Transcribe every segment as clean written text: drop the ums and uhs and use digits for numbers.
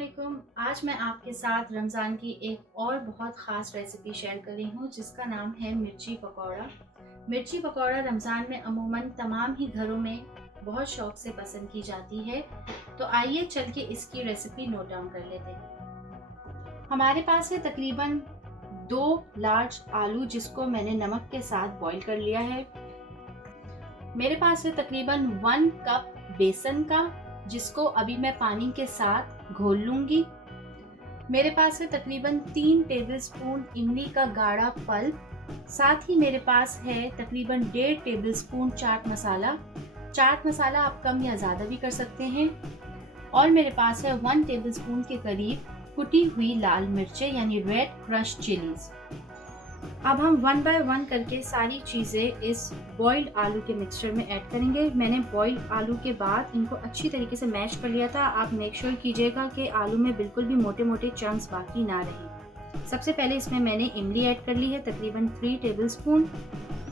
अस्सलामुअलैकुम। आज मैं आपके साथ रमज़ान की एक और बहुत ख़ास रेसिपी शेयर कर रही हूँ जिसका नाम है मिर्ची पकौड़ा। मिर्ची पकौड़ा रमज़ान में अमूमन तमाम ही घरों में बहुत शौक़ से पसंद की जाती है। तो आइए चल के इसकी रेसिपी नोट डाउन कर लेते हैं। हमारे पास है तकरीबन 2 लार्ज आलू जिसको मैंने नमक के साथ बॉईल कर लिया है। मेरे पास है तकरीबन 1 कप बेसन का जिसको अभी मैं पानी के साथ घोल लूंगी। मेरे पास है तकरीबन 3 टेबलस्पून इमली का गाढ़ा पल्प। साथ ही मेरे पास है तकरीबन 1.5 टेबलस्पून चाट मसाला। चाट मसाला आप कम या ज़्यादा भी कर सकते हैं। और मेरे पास है 1 टेबलस्पून के करीब कुटी हुई लाल मिर्चें यानी रेड क्रश चिलीज। अब हम 1 बाय 1 करके सारी चीज़ें इस बॉइल्ड आलू के मिक्सचर में ऐड करेंगे। मैंने बॉइल्ड आलू के बाद इनको अच्छी तरीके से मैश कर लिया था। आप मेक श्योर कीजिएगा कि आलू में बिल्कुल भी मोटे मोटे चंक्स बाकी ना रहे। सबसे पहले इसमें मैंने इमली ऐड कर ली है तकरीबन 3 टेबलस्पून।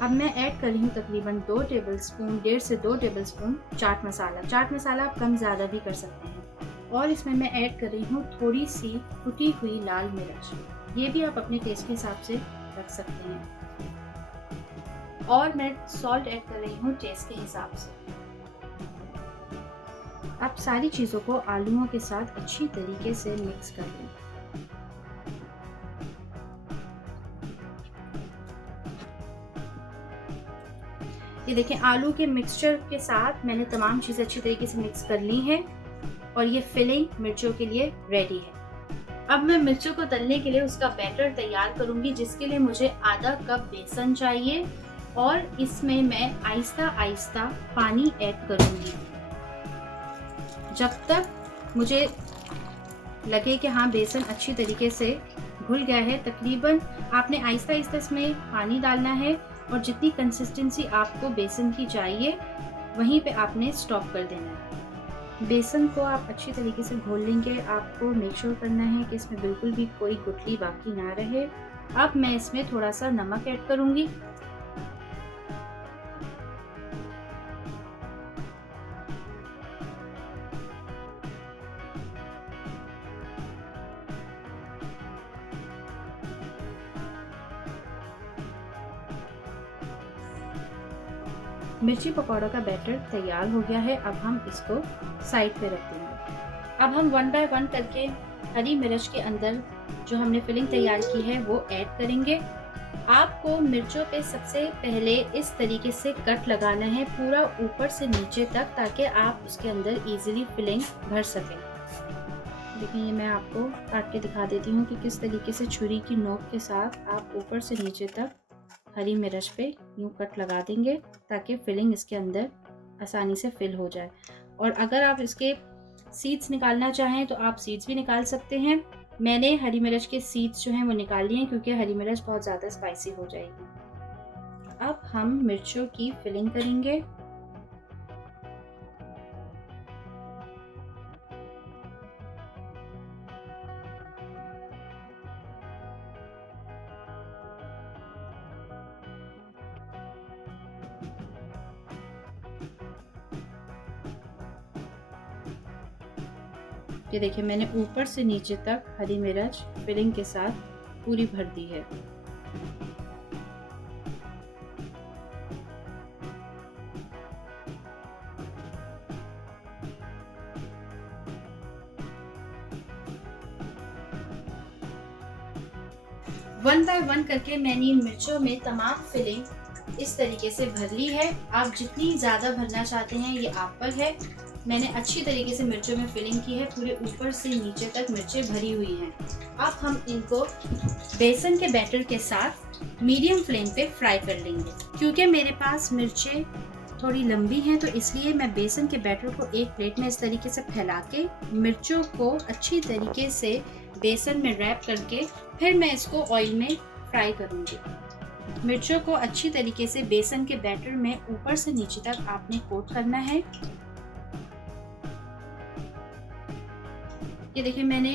अब मैं ऐड कर रही हूँ तकरीबन 2 टेबलस्पून 1.5 से 2 टेबलस्पून चाट मसाला। चाट मसाला आप कम ज़्यादा भी कर सकते हैं। और इसमें मैं ऐड कर रही हूँ थोड़ी सी कुटी हुई लाल मिर्च। ये भी आप अपने टेस्ट के हिसाब से रख सकते हैं। और मैं सॉल्ट ऐड कर रही हूँ टेस्ट के हिसाब से। आप सारी चीज़ों को आलूओं के साथ अच्छी तरीके से मिक्स कर लें। ये देखें, आलू के मिक्सचर के साथ मैंने तमाम चीज़ें अच्छी तरीके से मिक्स कर ली हैं और ये फिलिंग मिर्चों के लिए रेडी है। अब मैं मिर्चों को तलने के लिए उसका बैटर तैयार करूंगी जिसके लिए मुझे आधा कप बेसन चाहिए और इसमें मैं आहिस्ता आहिस्ता पानी ऐड करूंगी जब तक मुझे लगे कि हाँ बेसन अच्छी तरीके से घुल गया है। तकरीबन आपने आहिस्ता आहिस्ता इसमें पानी डालना है और जितनी कंसिस्टेंसी आपको बेसन की चाहिए वहीं पे आपने स्टॉप कर देना है। बेसन को आप अच्छी तरीके से घोल लेंगे। आपको मेक श्योर करना है कि इसमें बिल्कुल भी कोई गुठली बाकी ना रहे। अब मैं इसमें थोड़ा सा नमक ऐड करूंगी। मिर्ची पकौड़ा का बैटर तैयार हो गया है। अब हम इसको साइड पे रख देंगे। अब हम 1 बाय 1 करके हरी मिर्च के अंदर जो हमने फिलिंग तैयार की है वो ऐड करेंगे। आपको मिर्चों पे सबसे पहले इस तरीके से कट लगाना है पूरा ऊपर से नीचे तक ताकि आप उसके अंदर इजीली फिलिंग भर सकें। देखिए, ये मैं आपको काट के दिखा देती हूँ कि किस तरीके से छुरी की नोक के साथ आप ऊपर से नीचे तक हरी मिर्च पे यूँ कट लगा देंगे ताकि फिलिंग इसके अंदर आसानी से फिल हो जाए। और अगर आप इसके सीड्स निकालना चाहें तो आप सीड्स भी निकाल सकते हैं। मैंने हरी मिर्च के सीड्स जो हैं वो निकाल लिए हैं क्योंकि हरी मिर्च बहुत ज़्यादा स्पाइसी हो जाएगी। अब हम मिर्चों की फिलिंग करेंगे। ये देखिए, मैंने ऊपर से नीचे तक हरी मिर्च फिलिंग के साथ पूरी भर दी है। वन बाय वन करके मैंने इन मिर्चों में तमाम फिलिंग इस तरीके से भर ली है। आप जितनी ज़्यादा भरना चाहते हैं ये आप पर है। मैंने अच्छी तरीके से मिर्चों में फिलिंग की है। पूरे ऊपर से नीचे तक मिर्चें भरी हुई हैं। अब हम इनको बेसन के बैटर के साथ मीडियम फ्लेम पे फ्राई कर लेंगे। क्योंकि मेरे पास मिर्चें थोड़ी लंबी हैं तो इसलिए मैं बेसन के बैटर को एक प्लेट में इस तरीके से फैला के मिर्चों को अच्छी तरीके से बेसन में रैप करके फिर मैं इसको ऑयल में फ्राई करूँगी। मिर्चों को अच्छी तरीके से बेसन के बैटर में ऊपर से नीचे तक आपने कोट करना है। ये देखिए, मैंने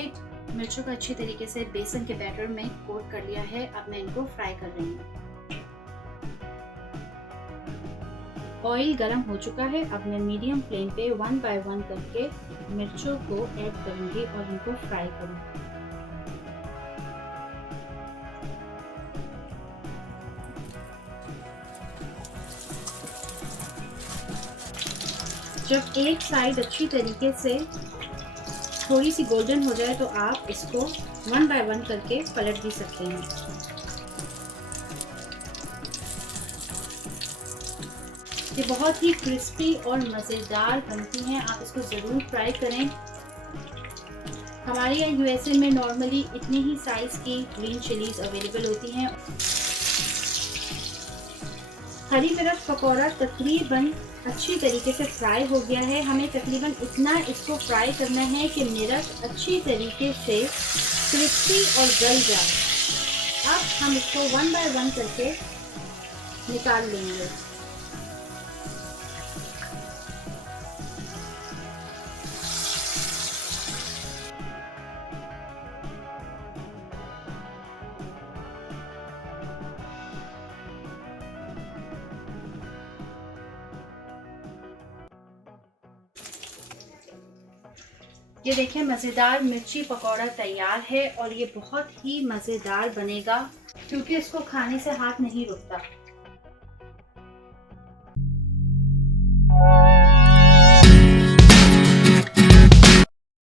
मिर्चों को अच्छी तरीके से बेसन के बैटर में कोट कर लिया है। अब मैं इनको फ्राई कर रही हूँ। ऑयल गरम हो चुका है। अब मैं मीडियम फ्लेम पे 1 बाय 1 करके मिर्चों को ऐड करूंगी और इनको फ्राई करूंगी। जब एक साइड अच्छी तरीके से थोड़ी सी गोल्डन हो जाए तो आप इसको 1 बाय 1 करके पलट भी सकते हैं। ये बहुत ही क्रिस्पी और मज़ेदार बनती हैं, आप इसको ज़रूर ट्राई करें। हमारे यहाँ यूएसए में नॉर्मली इतनी ही साइज़ की ग्रीन चिलीज अवेलेबल होती हैं। हरी मिर्च पकौड़ा तकरीबन अच्छी तरीके से फ्राई हो गया है। हमें तकरीबन इतना इसको फ्राई करना है कि मिर्च अच्छी तरीके से क्रिस्पी और गल जाए। अब हम इसको 1 बाय 1 करके निकाल लेंगे। ये देखें, मज़ेदार मिर्ची पकौड़ा तैयार है और ये बहुत ही मज़ेदार बनेगा क्योंकि इसको खाने से हाथ नहीं रुकता।